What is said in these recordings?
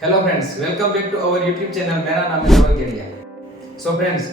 Hello friends, welcome back to our YouTube channel. मेरा नाम है धवल केडिया। सो फ्रेंड्स,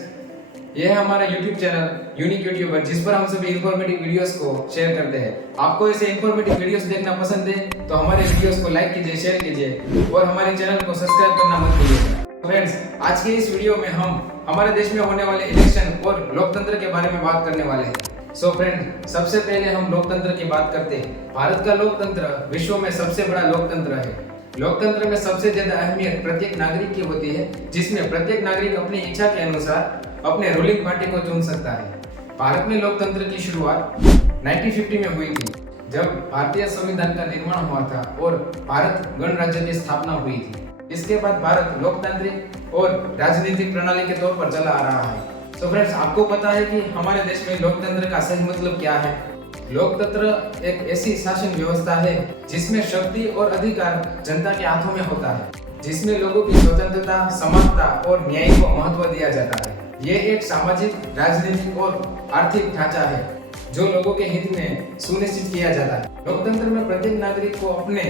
ये है हमारा यूट्यूब चैनल यूनिक यूट्यूबर, जिस पर हम सभी इंफॉर्मेटिव वीडियोस को शेयर करते हैं। आपको ऐसे इंफॉर्मेटिव वीडियोस देखना पसंद है तो हमारे वीडियोस को लाइक कीजिए, शेयर कीजिए और हमारे चैनल को सब्सक्राइब करना मत भूलिएगा। फ्रेंड्स, आज के इस वीडियो में हम हमारे देश में होने वाले इलेक्शन और लोकतंत्र के बारे में बात करने वाले हैं। सो फ्रेंड, सबसे पहले हम लोकतंत्र की बात करते हैं। भारत का लोकतंत्र विश्व में सबसे बड़ा लोकतंत्र है। लोकतंत्र में सबसे ज्यादा अहमियत प्रत्येक नागरिक की होती है, जिसमें प्रत्येक नागरिक अपनी इच्छा के अनुसार अपने रूलिंग पार्टी को चुन सकता है। भारत में लोकतंत्र की शुरुआत 1950 में हुई थी, जब भारतीय संविधान का निर्माण हुआ था और भारत गणराज्य की स्थापना हुई थी। इसके बाद भारत लोकतांत्रिक और राजनीतिक प्रणाली के तौर पर चला आ रहा है। तो फ्रेंड्स, आपको पता है कि हमारे देश में लोकतंत्र का सही मतलब क्या है? लोकतंत्र एक ऐसी शासन व्यवस्था है जिसमें शक्ति और अधिकार जनता के हाथों में होता है, जिसमें लोगों की स्वतंत्रता, समानता और न्याय को महत्व दिया जाता है। ये एक सामाजिक, राजनीतिक और आर्थिक ढांचा है जो लोगों के हित में सुनिश्चित किया जाता है। लोकतंत्र में प्रत्येक नागरिक को अपने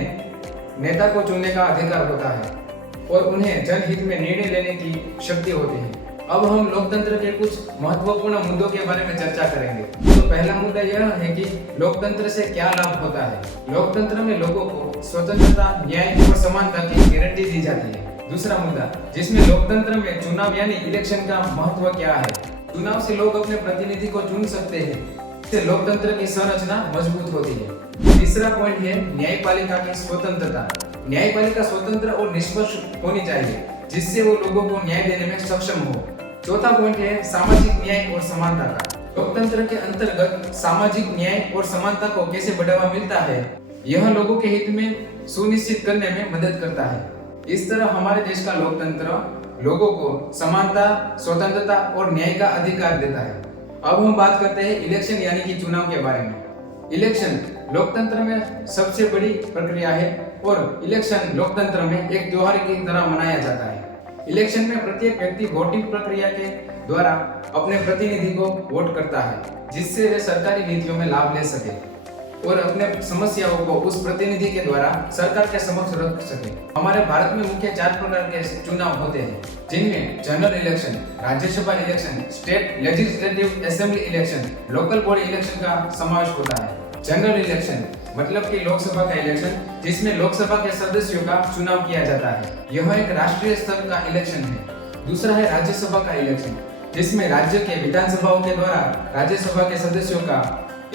नेता को चुनने का अधिकार होता है और उन्हें जनहित में निर्णय लेने की शक्ति होती है। अब हम लोकतंत्र के कुछ महत्वपूर्ण मुद्दों के बारे में चर्चा करेंगे। तो पहला मुद्दा यह है कि लोकतंत्र से क्या लाभ होता है। लोकतंत्र में लोगों को स्वतंत्रता, न्याय और समानता की गारंटी दी जाती है। दूसरा मुद्दा, जिसमें लोकतंत्र में चुनाव यानी इलेक्शन का महत्व क्या है। चुनाव से लोग अपने प्रतिनिधि को चुन सकते हैं। इससे लोकतंत्र की संरचना मजबूत होती है। तीसरा पॉइंट है न्यायपालिका की स्वतंत्रता। न्यायपालिका स्वतंत्र और निष्पक्ष होनी चाहिए, जिससे वो लोगों को न्याय देने में सक्षम हो। चौथा पॉइंट है सामाजिक न्याय और समानता का। लोकतंत्र के अंतर्गत सामाजिक न्याय और समानता को कैसे बढ़ावा मिलता है, यह लोगों के हित में सुनिश्चित करने में मदद करता है। इस तरह हमारे देश का लोकतंत्र लोगों को समानता, स्वतंत्रता और न्याय का अधिकार देता है। अब हम बात करते हैं इलेक्शन यानी कि चुनाव के बारे में। इलेक्शन लोकतंत्र में सबसे बड़ी प्रक्रिया है और इलेक्शन लोकतंत्र में एक त्योहार की तरह मनाया जाता है। इलेक्शन में प्रत्येक व्यक्ति वोटिंग प्रक्रिया के द्वारा अपने प्रतिनिधि को वोट करता है, जिससे वे सरकारी नीतियों में लाभ ले सके और अपने समस्याओं को उस प्रतिनिधि के द्वारा सरकार के समक्ष रख सके। हमारे भारत में मुख्य 4 प्रकार के चुनाव होते हैं, जिनमें general election, Rajya Sabha election, state legislative assembly election, local body election का समावेश होता है। जनरल इलेक्शन मतलब कि लोकसभा का इलेक्शन, जिसमें लोकसभा के सदस्यों का चुनाव किया जाता है। यह एक राष्ट्रीय स्तर का इलेक्शन है। दूसरा है राज्यसभा का इलेक्शन, जिसमें राज्य के विधानसभाओं के द्वारा राज्यसभा के सदस्यों का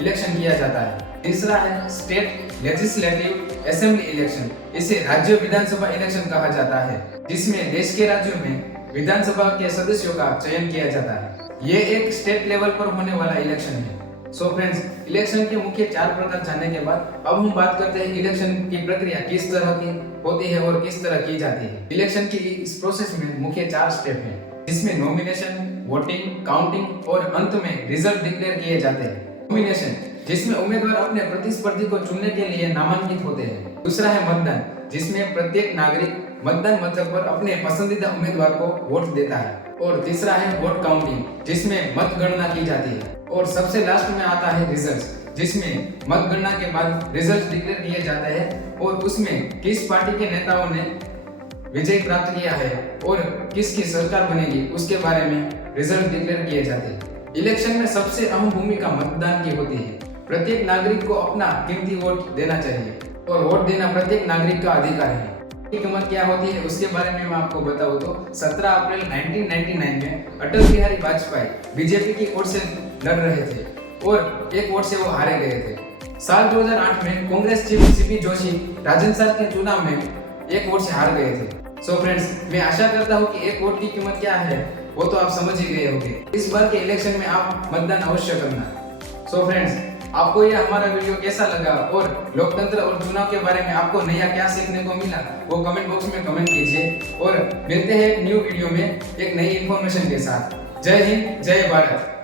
इलेक्शन किया जाता है। तीसरा है स्टेट लेजिस्लेटिव असेंबली इलेक्शन। इसे राज्य विधानसभा इलेक्शन कहा जाता है, जिसमें देश के राज्यों में विधानसभा के सदस्यों का चयन किया जाता है। ये एक स्टेट लेवल पर होने वाला इलेक्शन है। सो फ्रेंड्स, इलेक्शन के मुख्य 4 प्रकार जानने के बाद अब हम बात करते हैं इलेक्शन की प्रक्रिया किस तरह की होती है और किस तरह की जाती है। इलेक्शन की इस प्रोसेस में मुख्य 4 स्टेप हैं, जिसमें नॉमिनेशन, वोटिंग, काउंटिंग और अंत में रिजल्ट डिक्लेयर किए जाते हैं। नॉमिनेशन, जिसमें उम्मीदवार अपने प्रतिस्पर्धी को चुनने के लिए नामांकित होते हैं। दूसरा है मतदान, जिसमें प्रत्येक नागरिक मतदान मथक पर अपने पसंदीदा उम्मीदवार को वोट देता है। और तीसरा है वोट काउंटिंग, जिसमें मतगणना की जाती है। और सबसे लास्ट में आता है रिजल्ट, जिसमें मतगणना के बाद रिजल्ट डिक्लेयर किए जाते हैं और उसमें किस पार्टी के नेताओं ने विजय प्राप्त किया है और किसकी सरकार बनेगी उसके बारे में रिजल्ट डिक्लेयर किए जाते हैं। इलेक्शन में सबसे अहम भूमिका मतदान की होती है। प्रत्येक नागरिक को अपना कीमती वोट देना चाहिए और वोट देना प्रत्येक नागरिक का अधिकार है। कीमत क्या होती है उसके बारे में मैं आपको बताऊं तो 17 अप्रैल 1999 में अटल बिहारी वाजपेयी बीजेपी की ओर से लड़ रहे थे और एक वोट से वो हारे गए थे। साल 2008 में कांग्रेस चीफ सीपी जोशी राजस्थान के चुनाव में एक वोट से हार गए थे। सो फ्रेंड्स, मैं आशा करता हूँ कि एक वोट की कीमत क्या है वो तो आप समझ ही गए होंगे। इस बार के इलेक्शन में आप मतदान अवश्य करना। सो फ्रेंड्स, आपको यह हमारा वीडियो कैसा लगा और लोकतंत्र और चुनाव के बारे में आपको नया क्या सीखने को मिला, वो कमेंट बॉक्स में कमेंट कीजिए और मिलते हैं एक न्यू वीडियो में एक नई इन्फॉर्मेशन के साथ। जय हिंद, जय भारत।